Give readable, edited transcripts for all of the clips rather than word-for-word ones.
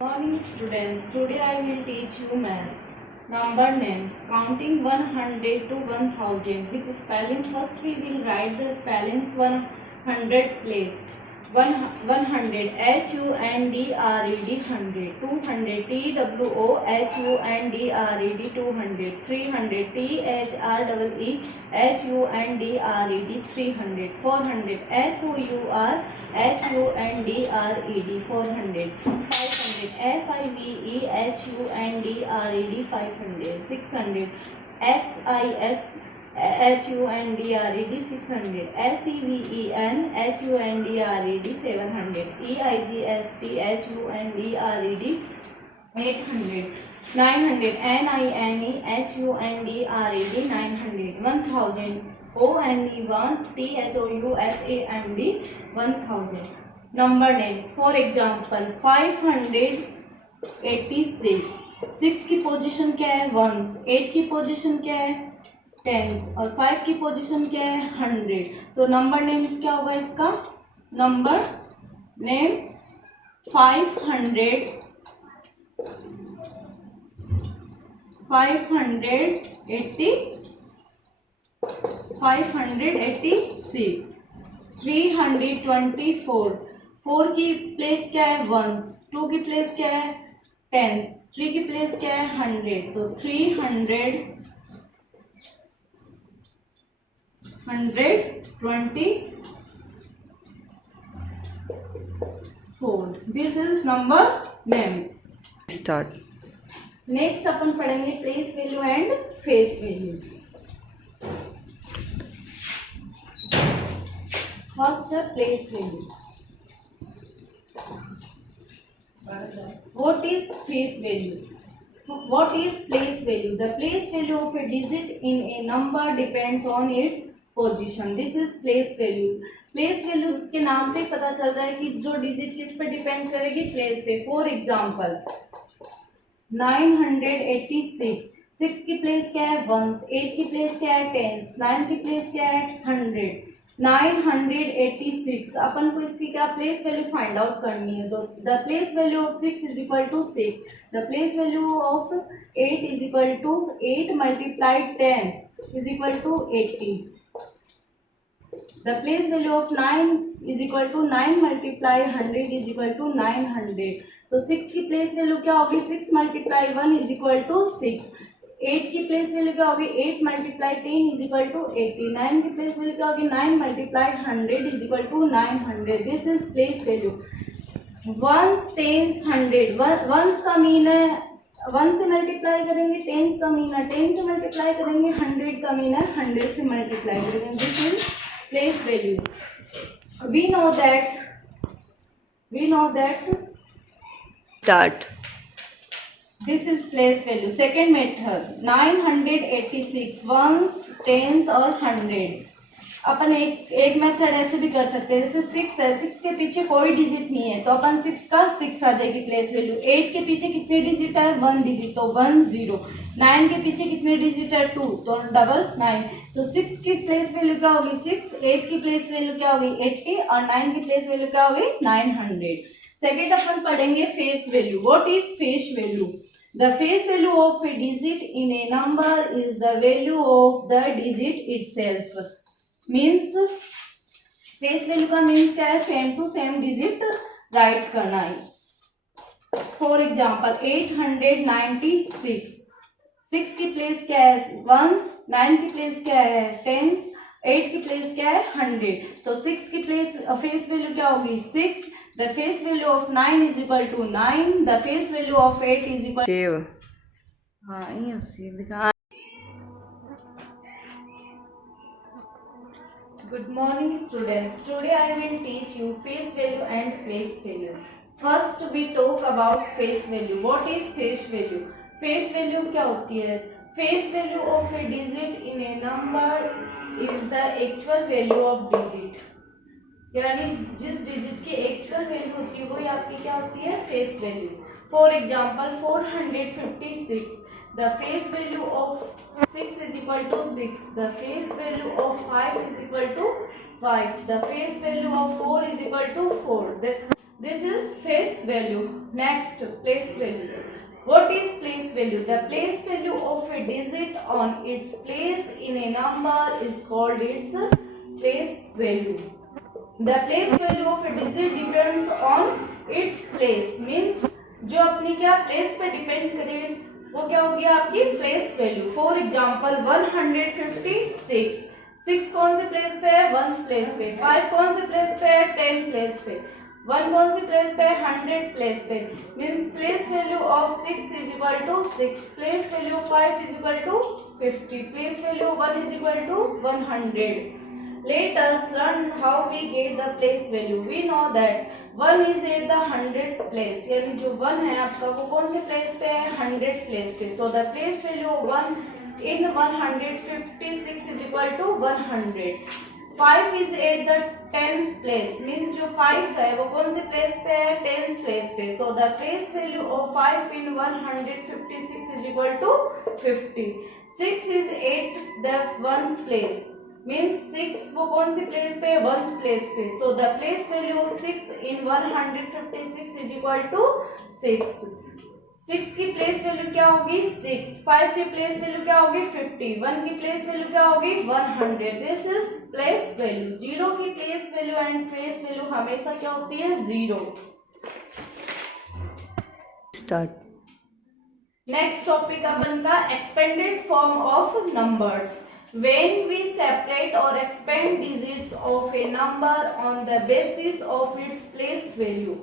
Morning students, today I will teach you maths. Number names, counting 100 to 1000 with spelling. First we will write the spellings 100 place. 100 HUNDRED 100, 200 TWOHUNDRED 200, 300 THREE HUNDRED 300, 400 FOURHUNDRED 400, 500 FIVEHUNDRED 500, 600 XIXHUNDRED 600, SEVENHUNDRED 700, EIGSTHUNDRED 800, 900 NINEHUNDRED 900, 1000 ONE1 THOUSAND 1000. Number names, for example 586. 6 की position क्या है? Once. 8 की position क्या है? Tense. और 5 की position क्या है? 100. तो नंबर नेम्स क्या होगा इसका? Number name 586 324. 4 की प्लेस क्या है? वंस. 2 की प्लेस क्या है? टेंस. 3 की प्लेस क्या है? 100. तो 324. This is number names. Start. Next अपन पढ़ेंगे place value and face value. First है place value. What is face value? What is place value? The place value of a digit in a number depends on its position. This is place value. Place value के नाम से पता चल रहा है कि जो डिजिट किस पे डिपेंड करेगी? प्लेस पे. For example 986. 6 की प्लेस क्या है? वंस. 8 की प्लेस क्या है? टेंस. 9 की प्लेस क्या है? 100. 986. अपन को इसकी क्या प्लेस वैल्यू फाइंड आउट करनी है. तो the place value of 6 is equal to 6. The place value of 8 is equal to 8 multiplied 10 is equal to 80. The place value of 9 is equal to 9 multiply 100 is equal to 900. तो 6 की place value क्या होगी? 6 multiply 1 is equal to 6. 8 की place value क्या होगी? 8 multiply 10 is equal to 80. 9 की place value क्या होगी? 9 multiply 100 is equal to 900. This is place value. Ones, tens, 100. Ones का मीन है 1 से मल्टीप्लाई करेंगे. टेंस का मीन है 10 से मल्टीप्लाई करेंगे. 100 का मीन है 100 से मल्टीप्लाई करेंगे. This is place value. We know that start. This is place value. Second method 986. Ones, tens और 100. अपन एक मेथड ऐसे भी कर सकते हैं. जैसे 6 है, 6 के पीछे कोई डिजिट नहीं है तो अपन 6 का 6 आ जाएगी प्लेस वैल्यू. 8 के पीछे कितने डिजिट है? 1 डिजिट तो 1 0. 9 के पीछे कितने डिजिट है? 2 तो 9. तो 6 की प्लेस वैल्यू क्या होगी? 6. 8 की प्लेस वैल्यू क्या होगी? 80. और 9 की प्लेस वैल्यू क्या होगी? 900. सेकेंड अपन पढ़ेंगे face value. What is face value? The face value of a digit in a number is the value of the digit itself. Means face value का means क्या है? Same to same digit write करना है. For example 896. 6 की place क्या है? Once. 9 की place क्या है? टेंस. 8 की प्लेस क्या है? 100. तो 6 की प्लेस फेस वैल्यू क्या होगी? 6. The face value of 9 is equal to 9. The face value of 8 is equal to... हाँ ये दिखा. Good morning students. Today I will teach you face value and place value. First we talk about face value. What is face value? Face value क्या होती है? Face value of a digit in a number is the actual value of digit. यानी जिस digit की actual value होती है वही आपकी क्या होती है? Face value. For example 456. The face value of 6 is equal to 6. The face value of 5 is equal to 5. The face value of 4 is equal to 4. This is face value. Next, place value. What is place value? The place value of a digit on its place in a number is called its place value. The place value of a digit depends on its place. Means जो अपनी क्या place पे depend करे वो क्या होगी आपकी place value. For example 156. 6 कौन से प्लेस पे है? 1 प्लेस पे. 5 कौन से प्लेस पे है? 10 प्लेस पे. 1 कौन सी प्लेस पे? 100 प्लेस पे. Means place value of 6 is equal to 6. Place value of 5 is equal to 50. Place value of 1 is equal to 100. Let us learn how we get the place value. We know that 1 is at the 100th place. यानी जो 1 है आपका वो कौन से place पे है? 100th place पे. So the place value of 1 in 156 is equal to 100. 5 is at the 10th place. Means जो 5 है वो कौन से प्लेस पे है? 10th प्लेस पे. So the place value of 5 in 156 is equal to 50. 6 is at the 1st place. Means 6 वो कौन सी प्लेस पे? 1st प्लेस पे. So the place value of 6 in 156 is equal to 6. 6 की प्लेस वैल्यू क्या होगी? 6. 5 की place value क्या होगी? 50. 1 की प्लेस वैल्यू क्या होगी? 100. This is place value. 0 की place value and place value हमेशा क्या होती है? 0. Start. नेक्स्ट टॉपिक अपन का expanded form of numbers. When we separate or expand digits of a number on the basis of its place value,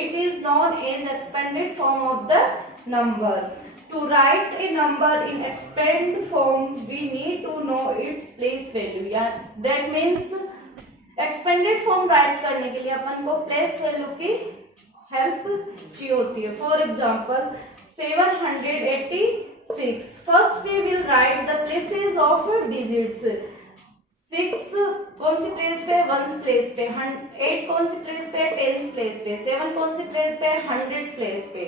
it is known as expanded form of the number. To write a number in expand form, we need to know its place value. Yeah, that means expanded form write करने के लिए अपन को place value की help चाहिए होती है. For example, 786. First we will write the places of digits. 6 कौन सी place पे? 1st प्लेस पे. 8 कौन सी प्लेस पे? 10th प्लेस पे. 7 कौन सी प्लेस पे? 100th प्लेस पे.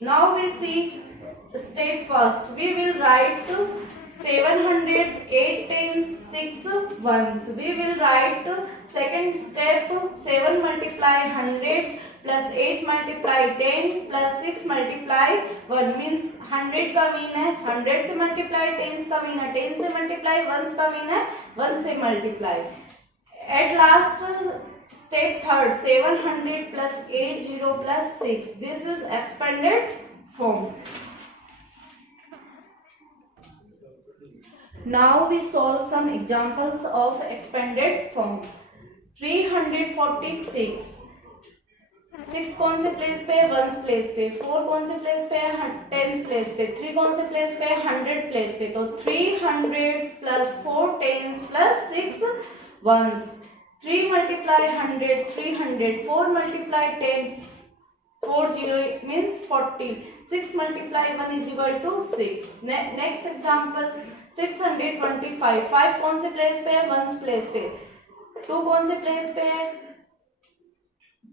Now we see step first. We will write 7 hundreds, 8 tens, 6 ones. We will write second step 7 multiply 100 plus 8 multiply 10 plus 6 multiply 1. Means 100 का mean है 100 से multiply, 10 का मीन है 10 से multiply, 1 का मीन है 1 से multiply. At last step third 700 plus 80 plus 6. This is expanded form. Now we solve some examples of expanded form. 346. 6 कौन से प्लेस पे? 1st प्लेस पे. 4 कौन से प्लेस पे? 10th प्लेस पे. 3 कौन से प्लेस पे? 100 प्लेस पे. तो 300 plus 4 tens plus 6 ones. 3 multiply 100 300. 4 multiply 10 40 means 40. 6 multiply 1 is equal to 6. Next example 625. 5 कौन से प्लेस पे है? 1st प्लेस पे. 2 कौन से प्लेस पे है?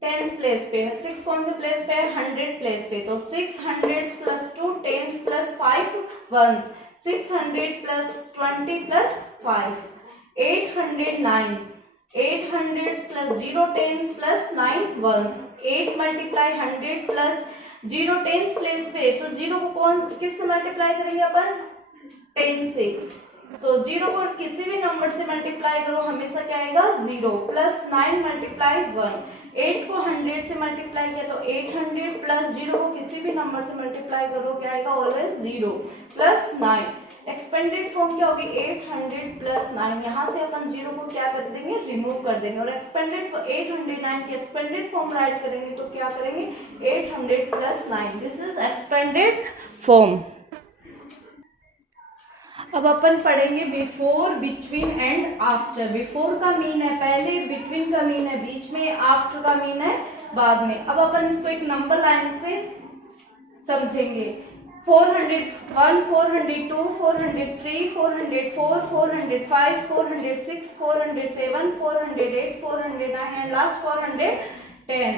10th प्लेस पे. 6 कौन से प्लेस पे है? 100 प्लेस पे. तो 600 plus 2 tens plus 5 ones. 600 plus 20 plus 5. 809. 800 plus 0 tens plus 9 ones. 8 multiply 100 plus 0 tens place पे. तो 0 को कौन किस से मल्टीप्लाई करेंगे अपन? 10 से. तो 0 को किसी भी नंबर से मल्टीप्लाई करो हमेशा क्या आएगा? 0 प्लस 9 मल्टीप्लाई 1. 8 को 100 से मल्टीप्लाई किया तो 800 प्लस 0 को किसी भी नंबर से मल्टीप्लाई करो क्या आएगा? Always 0 plus 9. एक्सपेंडेड फॉर्म क्या होगी? 800 प्लस 9. यहाँ से अपन 0 को क्या कर देंगे? रिमूव कर देंगे. और एक्सपेंडेड 809 की एक्सपेंडेड फॉर्म राइट करेंगे तो क्या करेंगे? 800 plus 9. This is expanded form. अब अपन पढ़ेंगे before, between and after. Before का मीन है पहले, बिटवीन का मीन है बीच में, आफ्टर का मीन है बाद में. अब अपन इसको एक नंबर लाइन से समझेंगे. 401, 402, 403, 404, 405, 406, 407, 408, 409 and last 410.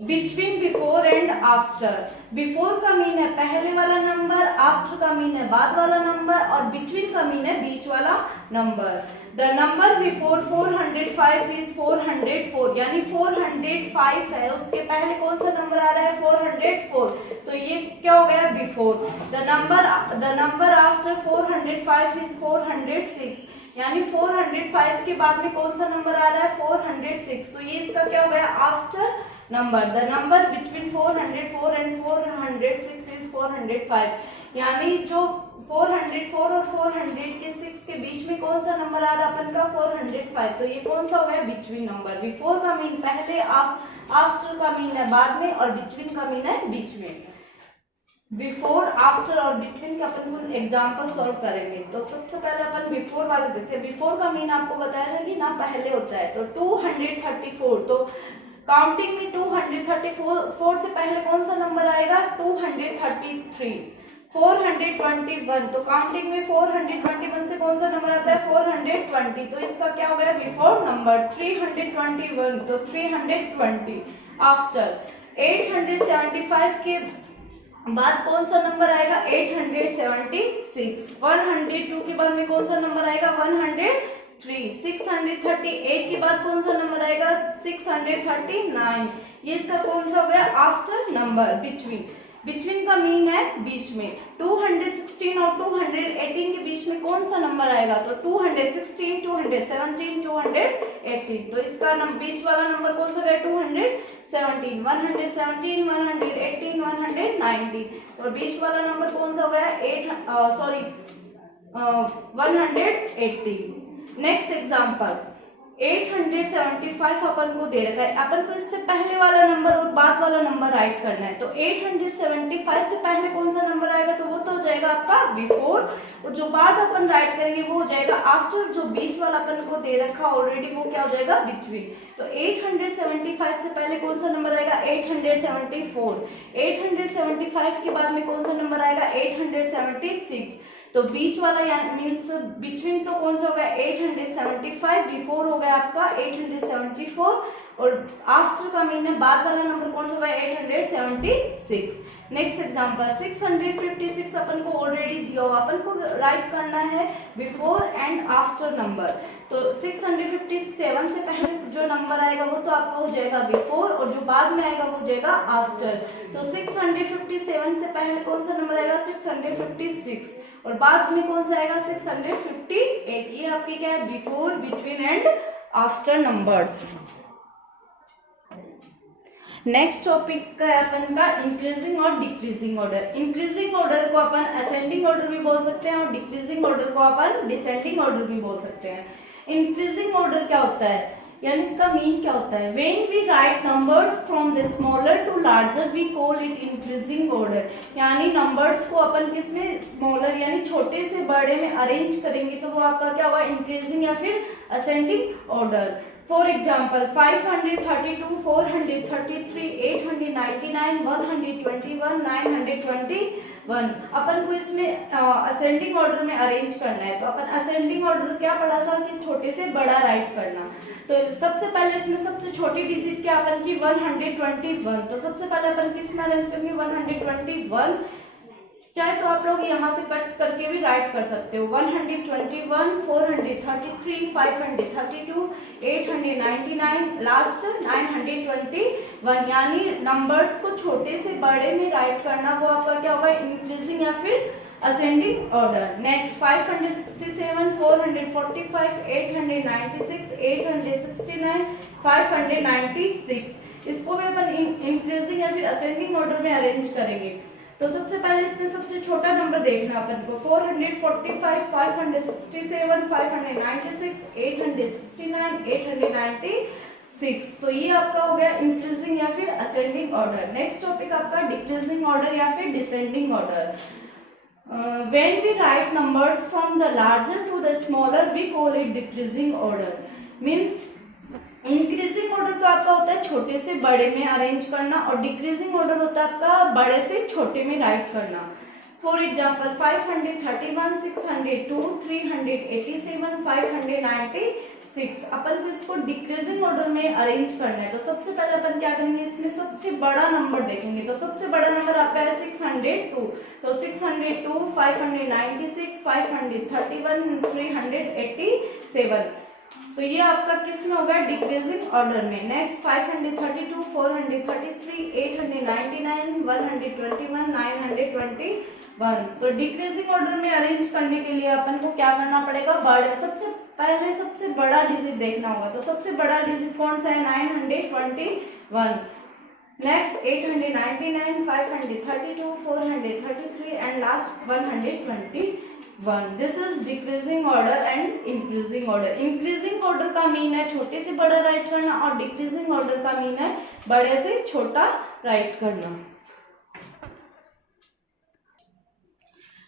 Between, before and after. Before का मीन है पहले वाला नंबर, आफ्टर का मीन है बाद वाला नंबर, और बिटवीन का मीन है बीच वाला number. The number before 405 is 404, यानी 405 है, उसके पहले कौन सा नंबर आ रहा है 404, तो ये क्या हो गया before. The number after 405 is 406, यानी 405 के बाद में कौन सा नंबर आ रहा है 406, तो ये इसका क्या हो गया after number. The number between 404 and 406 is 405, यानी जो 404 और 406 के बीच में कौन सा नंबर आ रहा है अपन का 405, तो ये कौन सा हो गया बिटवीन नंबर। बिफोर का मीन पहले, आफ्टर का मीन है बाद में, और बिटवीन का मीन है बीच में। बिफोर, आफ्टर और बिटवीन के अपन को एग्जाम्पल सॉल्व करेंगे। तो सबसे पहले अपन बिफोर वाले देखते हैं। बिफोर का मीन आपको बताया था कि ना पहले होता है, तो 234, तो काउंटिंग में 234 से पहले कौन सा नंबर आएगा 233। 421, तो काउंटिंग में 421 से कौन सा नंबर आता है 420, तो इसका क्या हो गया बिफोर नंबर। 321, तो 320। आफ्टर 875 के बाद कौन सा नंबर आएगा 876। 102 के बाद में कौन सा नंबर आएगा 103। 638 के बाद कौन सा नंबर आएगा 639, ये इसका कौन सा हो गया आफ्टर नंबर। बिटवीन का मीन है बीच में। 216 और 218 के बीच में कौन सा नंबर आएगा, तो 216, 217, 218, तो इसका बीच वाला नंबर कौन सा है 217, 117, 118, 190, तो बीच वाला नंबर कौन सा हो गया 180। नेक्स्ट एग्जांपल 875 अपन को दे रखा है, अपन को इससे पहले वाला नंबर और बाद वाला नंबर राइट करना है, तो 875 से पहले कौन सा नंबर आएगा, तो वो तो हो जाएगा आपका बिफोर, और जो बाद अपन राइट करेंगे वो हो जाएगा आफ्टर। जो बीच वाला अपन को दे रखा ऑलरेडी वो क्या हो जाएगा बिटवीन। तो 875 से पहले कौन सा नंबर आएगा 874। 875 के बाद में कौन सा नंबर आएगा 876, तो बीच वाला मीन्स बिटवीन तो कौन सा हो गया 875, बिफोर हो गया आपका 874, और आफ्टर का मीन है बाद वाला नंबर कौन सा होगा 876। नेक्स्ट एग्जांपल 656 अपन को ऑलरेडी दिया हुआ, अपन को राइट करना है बिफोर एंड आफ्टर नंबर, तो 657 से पहले जो नंबर आएगा वो तो आपका हो जाएगा बिफोर, और जो बाद में आएगा वो हो जाएगा आफ्टर। तो 657 से पहले कौन सा नंबर आएगा 656, और बाद में कौन सा आएगा 658, ये आपकी क्या है before, between and after numbers. Next topic का है अपन का इंक्रीजिंग और डिक्रीजिंग ऑर्डर। इंक्रीजिंग ऑर्डर को अपन असेंडिंग ऑर्डर भी बोल सकते हैं, और डिक्रीजिंग ऑर्डर को अपन डिसेंडिंग ऑर्डर भी बोल सकते हैं। इंक्रीजिंग ऑर्डर क्या होता है, यानी इसका मीन क्या होता है, when we write numbers from the smaller to larger we call it increasing order, यानी नंबर्स को अपन किसमें स्मॉलर यानी छोटे से बड़े में अरेंज करेंगे तो वो आपका क्या होगा इंक्रीजिंग या फिर असेंडिंग ऑर्डर। फॉर एग्जाम्पल 532, 433, 899, 121, 921, अपन को इसमें असेंडिंग ऑर्डर में अरेंज करना है, तो अपन असेंडिंग ऑर्डर क्या पढ़ा था कि छोटे से बड़ा राइट करना। तो सबसे पहले इसमें सबसे छोटी डिजिट क्या अपन की 121, तो सबसे पहले अपन किस में अरेंज करेंगे 121, चाहे तो आप लोग यहाँ से कट करके भी राइट कर सकते हो 121, 433, 532, 899, लास्ट 921, यानी नंबर्स को छोटे से बड़े में राइट करना वो आपका क्या होगा इंक्रीजिंग या फिर असेंडिंग ऑर्डर। नेक्स्ट 567, 445, 896, 869, 596, इसको भी अपन इंक्रीजिंग या फिर असेंडिंग ऑर्डर में अरेंज करेंगे। तो सबसे पहले इसमें सबसे छोटा नंबर देखना अपन को 445, 567, 596, 869, 896, तो ये आपका हो गया इंक्रीजिंग या फिर असेंडिंग ऑर्डर। नेक्स्ट टॉपिक आपका डिक्रीजिंग ऑर्डर या फिर descending order. When we write numbers from the larger to the smaller we call it decreasing order, means increasing order तो आपका होता है छोटे से बड़े में अरेंज करना, और डिक्रीजिंग ऑर्डर होता है आपका बड़े से छोटे में राइट करना। For example 531, 602, 387, 596, 6। अपन को इसको डिक्रीजिंग ऑर्डर में अरेंज करना है, तो सबसे पहले अपन क्या करेंगे, इसमें सबसे बड़ा नंबर देखेंगे। तो सबसे बड़ा नंबर आपका है 602, तो 602, 596, 531, 387। तो ये आपका किस में होगा, डिक्रीजिंग ऑर्डर में। नेक्स्ट 532, 433, 899, 121, 921। तो डिक्रीजिंग ऑर्डर में अरेंज करने के लिए अपन को क्या करना पड़ेगा, बड़े सबसे पहले सबसे बड़ा डिजिट देखना होगा। तो सबसे बड़ा डिजिट कौन सा है, 921। Next 899, 532, 433 and last 121। This is decreasing order and increasing order. Increasing order का मीन है छोटे से बड़ा राइट करना, और डिक्रीजिंग ऑर्डर का मीन है बड़े से छोटा राइट करना।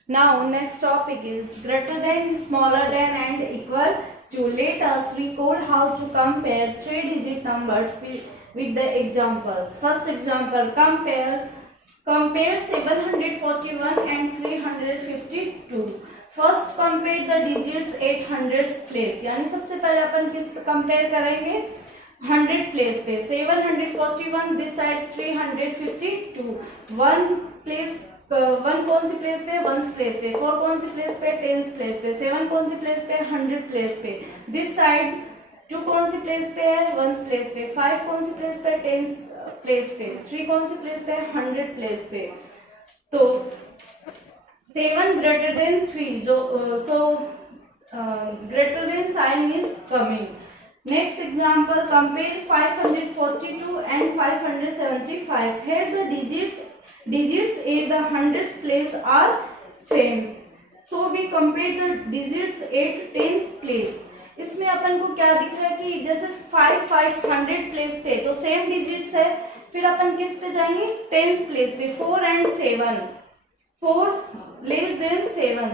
Now next topic is greater than, smaller than and equal to. Let us recall how to compare 3-digit numbers with the examples. First example, compare 741 and 352. First compare the digits at hundreds place, यानी सबसे पहले अपन किस पे compare करेंगे, 100 place पे। 741 this side, 352 one place, one कौन सी place पे, ones place पे। 4 कौन सी प्लेस पे, टेंस प्लेस पे। 7 कौन सी प्लेस पे, 100 प्लेस पे। दिस साइड 2 कौन सी प्लेस पे है, वंस प्लेस पे। 5 कौन सी प्लेस पे, टेंस प्लेस पे। 3 कौन सी प्लेस पे, 100 प्लेस पे। तो 7 ग्रेटर देन 3, जो greater than sign is coming. Next example, compare 542 and 575. Here the digits at the hundreds place are same, so we compare the digits at tens place. इसमें अपन को क्या दिख रहा है कि जैसे 500 प्लेस पे तो सेम डिजिट्स है, फिर अपन किस पे जाएंगे, टेंस प्लेस पे। 4 and 7, 4 लेस देन 7,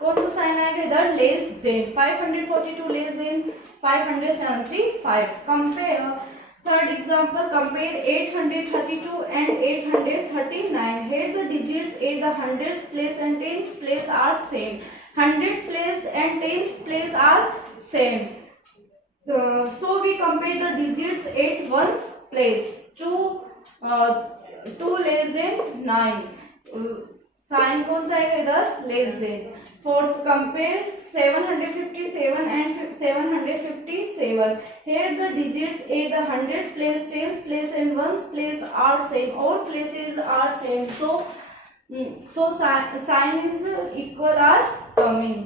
कौन सा साइन आएगा इधर, less than. 542 less than 575। Compare third example, compare 832 and 839. Here the digits at the hundreds place and tens place are same. 100 place and tens place are same. So we compare the digits at ones place. 2 less than 9. Sign कौन सा आएगा इधर, less than. Fourth compare 757 and 757. Here the digits at the hundred place, tens place and ones place are same. All places are same. So sign is equal are coming.